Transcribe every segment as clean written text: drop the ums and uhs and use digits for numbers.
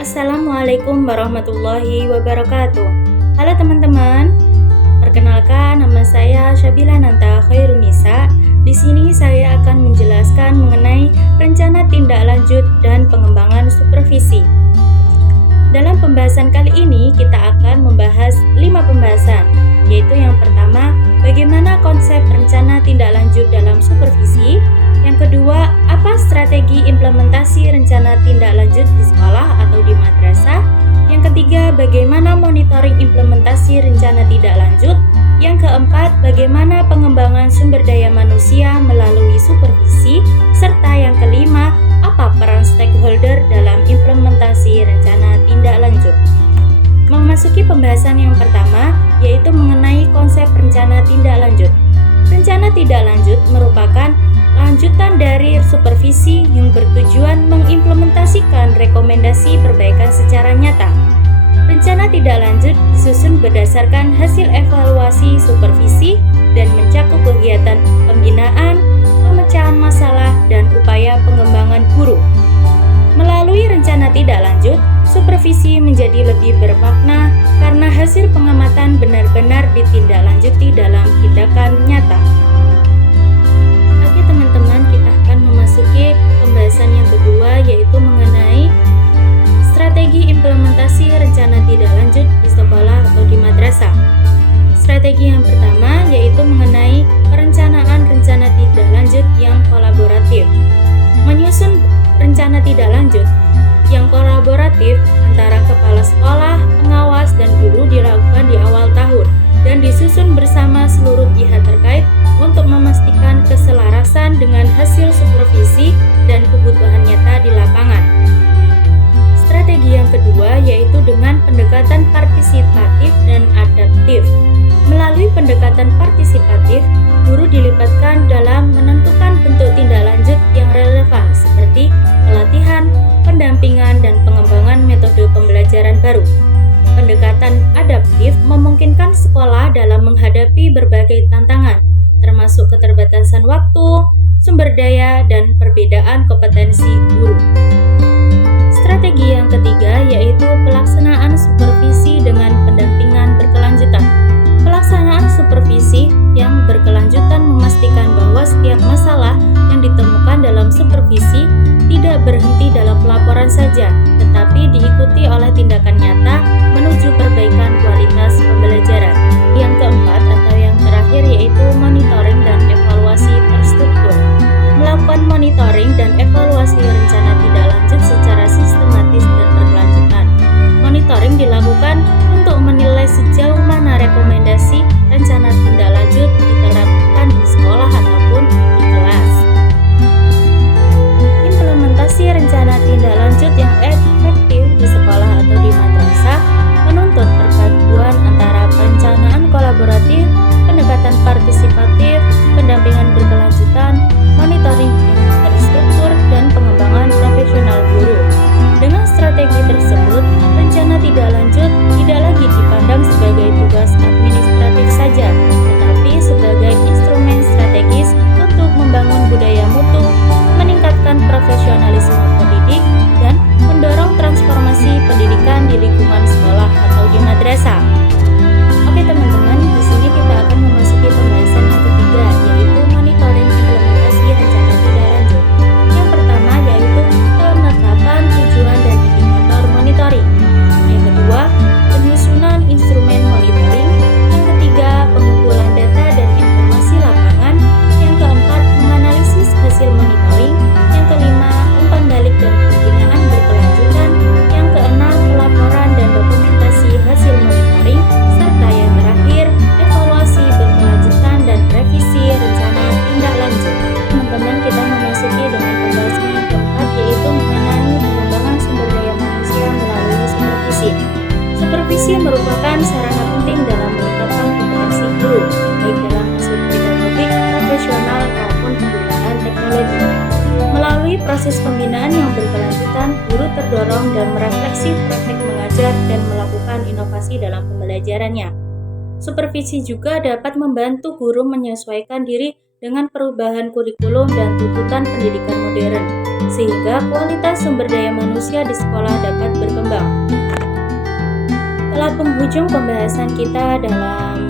Assalamualaikum warahmatullahi wabarakatuh. Halo teman-teman, perkenalkan nama saya Syabila Nanta Khairunisa. Di sini saya akan menjelaskan mengenai rencana tindak lanjut dan pengembangan supervisi. Dalam pembahasan kali ini kita akan membahas 5 pembahasan, yaitu yang pertama, bagaimana konsep rencana tindak lanjut dalam supervisi. Yang kedua, apa strategi implementasi rencana tindak lanjut di sekolah atau di madrasah. Yang ketiga, bagaimana monitoring implementasi rencana tindak lanjut. Yang keempat, bagaimana pengembangan sumber daya manusia melalui supervisi. Serta yang kelima, apa peran stakeholder dalam implementasi rencana tindak lanjut. Memasuki pembahasan yang pertama, yaitu mengenai konsep rencana tindak lanjut. Rencana tindak lanjut merupakan lanjutan dari supervisi yang bertujuan mengimplementasikan rekomendasi perbaikan secara nyata. Rencana tindak lanjut disusun berdasarkan hasil evaluasi supervisi dan mencakup kegiatan pembinaan, pemecahan masalah, dan upaya pengembangan guru. Melalui rencana tindak lanjut, supervisi menjadi lebih bermakna karena hasil pengamatan benar-benar ditindaklanjuti dalam tindakan nyata. Oke teman-teman, kita akan memasuki pembahasan yang kedua, yaitu mengenai strategi implementasi rencana tindak lanjut di sekolah atau di madrasah. Strategi yang pertama yaitu mengenai perencanaan rencana tindak lanjut yang kolaboratif. Menyusun rencana tindak lanjut yang kolaboratif antara kepala sekolah, pengawas, dan guru dilakukan di awal tahun dan disusun bersama seluruh pihak terkait untuk memastikan keselarasan dengan hasil supervisi dan kebutuhan nyata di lapangan. Strategi yang kedua yaitu dengan pendekatan partisipatif dan adaptif. Melalui pendekatan partisipatif, guru dilibatkan dalam menentukan bentuk tindak lanjut yang relevan seperti pelatihan, pendampingan, dan pengembangan metode pembelajaran baru. Pendekatan adaptif memungkinkan sekolah dalam menghadapi berbagai tantangan, termasuk keterbatasan waktu, sumber daya, dan perbedaan kompetensi guru. Strategi yang ketiga yaitu pelaksanaan supervisi dengan pendampingan berkelanjutan. Pelaksanaan supervisi yang berkelanjutan memastikan bahwa setiap masalah yang ditemukan dalam supervisi tidak berhenti dalam pelaporan saja, tetapi diikuti oleh tindakan nyata menuju perbaikan kualitas pembelajaran. Yang keempat atau yang terakhir yaitu monitoring dan evaluasi terstruktur. Melakukan monitoring dan evaluasi rencana tindak lanjut secara sistematis dan berkelanjutan. Monitoring dilakukan untuk menilai sejauh mana rekomendasi rencana tindak lanjut diterapkan di sekolah ataupun di kelas. Implementasi rencana tindak lanjut yang efektif di sekolah atau di madrasah menuntut perpaduan antara perencanaan kolaboratif, pendekatan partisipatif, pendampingan berkelanjutan, monitoring yang terstruktur, dan pengembangan profesional guru. Dengan strategi tersebut, rencana tindak lanjut tidak lagi dipandang sebagai tugas administratif saja, tetapi sebagai instrumen strategis untuk membangun budaya mutu, meningkatkan profesionalisme pendidik, dan mendorong transformasi pendidikan di lingkungan sekolah atau di madrasah. Oke teman-teman, di sini kita akan memasuki pembahasan yang ketiga, yaitu monitoring implementasi rencana tindak lanjut. Yang pertama yaitu penetapan tujuan dan indikator monitoring. Yang kedua, penyusunan instrumen monitoring. Yang ketiga, pengumpulan data dan informasi lapangan. Yang keempat, menganalisis hasil monitoring. Yang kelima, umpan balik dan pembinaan berkelanjutan. Yang keenam, pelaporan dan dokumentasi hasil monitoring. Serta yang terakhir, evaluasi berkelanjutan dan revisi rencana tindak lanjut. Teman-teman, kita memasuki dengan pembahasan yang keempat, yaitu mengenai pengembangan sumber daya manusia melalui supervisi. Supervisi merupakan sarana penting dalam meningkatkan kompetensi guru, baik dalam aspek pedagogik, profesional, maupun penggunaan teknologi. Melalui proses pembinaan yang berkelanjutan, guru terdorong dan merefleksi praktek mengajar dan melakukan inovasi dalam pembelajarannya. Supervisi juga dapat membantu guru menyesuaikan diri dengan perubahan kurikulum dan tuntutan pendidikan modern. sehingga kualitas sumber daya manusia di sekolah dapat berkembang. Telah penghujung pembahasan kita dalam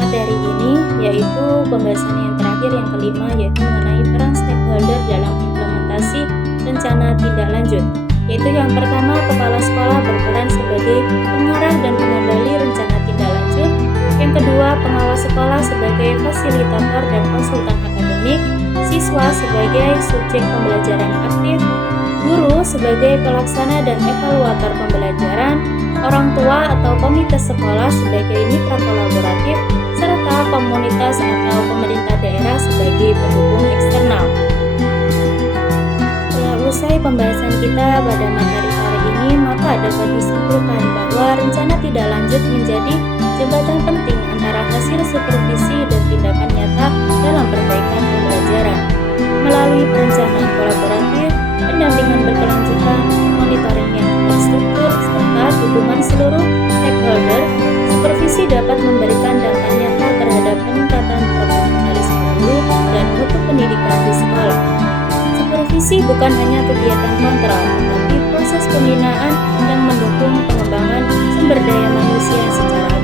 materi ini, yaitu pembahasan yang terakhir yang kelima, yaitu mengenai peran stakeholder dalam implementasi rencana tindak lanjut. Yaitu yang pertama, kepala sekolah berperan sebagai pengarah dan pengendali rencana tindak lanjut. Yang kedua, pengawas sekolah sebagai fasilitator dan konsultan akademik, siswa sebagai subjek pembelajaran aktif, guru sebagai pelaksana dan evaluator pembelajaran, orang tua atau komite sekolah sebagai mitra kolaboratif, serta komunitas atau pemerintah daerah sebagai pendukung eksternal. Setelah usai pembahasan kita pada materi kali ini, maka dapat disimpulkan bahwa rencana tindak lanjut menjadi jembatan penting antara hasil supervisi dan tindakan nyata dalam perbaikan pembelajaran. Melalui perencanaan kolaboratif, pendampingan berkelanjutan, monitoring yang terstruktur, serta dukungan seluruh stakeholder, supervisi dapat memberikan dampak nyata terhadap peningkatan profesionalisme guru dan mutu pendidikan di sekolah. Supervisi bukan hanya kegiatan kontrol, tapi proses pembinaan yang mendukung pengembangan sumber daya manusia secara